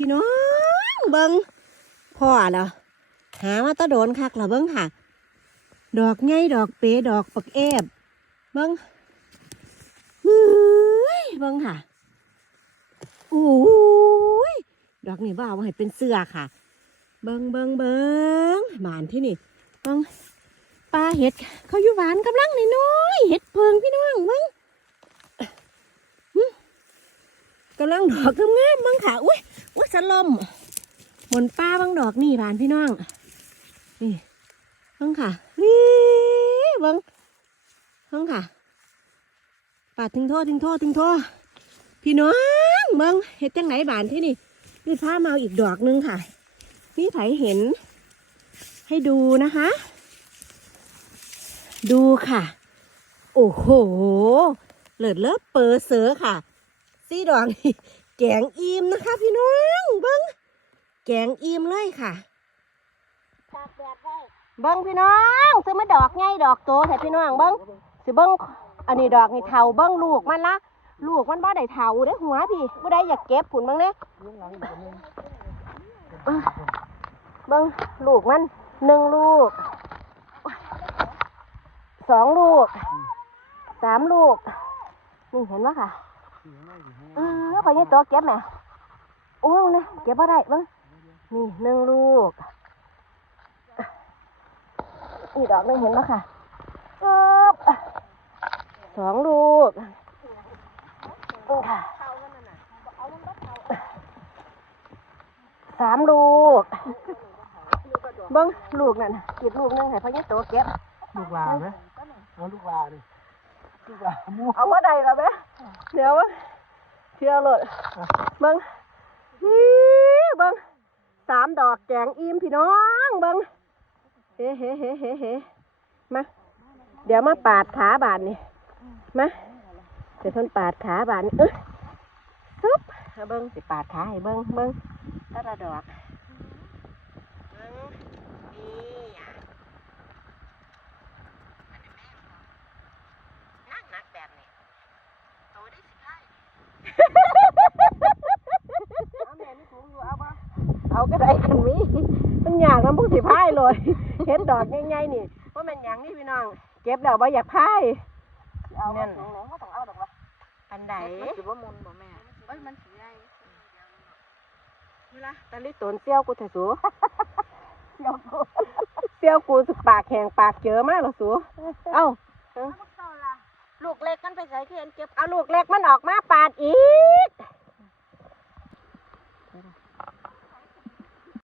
พี่น้องเบิงพ่อเหรอหามาตะโดนคักเหรอเบิงค่ะ ดอกไงดอกเป๋ดอกปักแอบเบิงเฮ้ยเบิงค่ะโอ้ยดอกนี่ว่าเอาให้เป็นเสื้อค่ะ เบิงเบิงเบิงบานที่นี่เบิงปลาเห็ดเขาอยู่หวานกำลังน้อยเห็ดเพิงพี่น้องเบิง กำลังดอกงามๆบ้างค่ะ อุ้ยอุ้ยสลมบนป้าบางดอกนี่บานพี่น้อง นี่บ้างค่ะนี่บ้างบ้างค่ะปาดถึงโทษถึงโทษถึงโทษพี่น้องเบ้งเห็ดจังไหนบานที่นี่นี่พามาเอาอีกดอกนึงค่ะนี่ไผเห็น ให้ดูนะคะ ดูค่ะ โอ้โห เลิศเลิศเปอร์เสือค่ะ สีดอกนี่แกงอิ่มนะคะ พี่น้องเบิ้งแกงอิ่มเลยค่ะตากแดดได้เบิ้งพี่น้องซื้อมาดอกไงดอกโตแต่พี่น้องเบิ้งสิเบิ้งอันนี้ดอกนี่เทาเบิ้งลูกมันละลูกมันบ่ได้เทาเด้หัวพี่บ่ได้อยากเก็บผุนบิ้งเด้เบิ้งลูกมันหนึ่งลูกสองลูกสามลูกนี่เห็นไหมค่ะ เออพอยังตัวเก็บแม่โอ้ยนี่เก็บบ่ได้เบ้างนี่หนึ่งลูกอีกดอกหนึงเห็นไหมค่ะปึ๊บสองลูกนี่ค่ะสามลูก เบิ้งลูกนั่นน่ะอีกลูกหนึงให้พอยังตัวเก็บ ลูกลาไหมเอาลูกลาดิ ลูกลามูเอาว่าใดล่ะแม่เดี๋ยวเชื่อเลยเบิ้งนี่เบิ้งสามดอกแกงอิ่มพี่น้องเบิ้งเฮ้เฮ้เฮ้เฮ้เฮ้มาเดี๋ยวมาปาดขาบานนี่มาเดี๋ยวเพิ่นปาดขาบานเอ้ยฮึบเบิ้งสิปาดขาให้เบิ้งเบิ้งตะละดอกเบิ้งนี่อะนักนักๆแบบนี้ โตได้สิพ่ายเอาแม่มีถุงอยู่เอาปะเอา ก็ได้กันมีมันอยากน้ำพุสิพ่ายเลยเห็นดอกง่ายๆนี่ว่ามันหยังนี่พี่น้อง เก็บดอกใบอยากพ่ายเอานั่นถุงไหนก็ต้องเอาดอกวะอันใดมันสิบ่มุนบ่แม่เอ้ยมันสิใหญ่เวลาตะลิตนเซี่ยวกูเถอะสูเดี๋ยวกูเซี่ยวกูสุปากแข็งปากเจอมากเหรอสูเอ้าเอาพวกเจ้าล่ะลูกเล็กกันไปใส่เขียนเก็บเอาลูกเล็กมันออกมาปาดอีก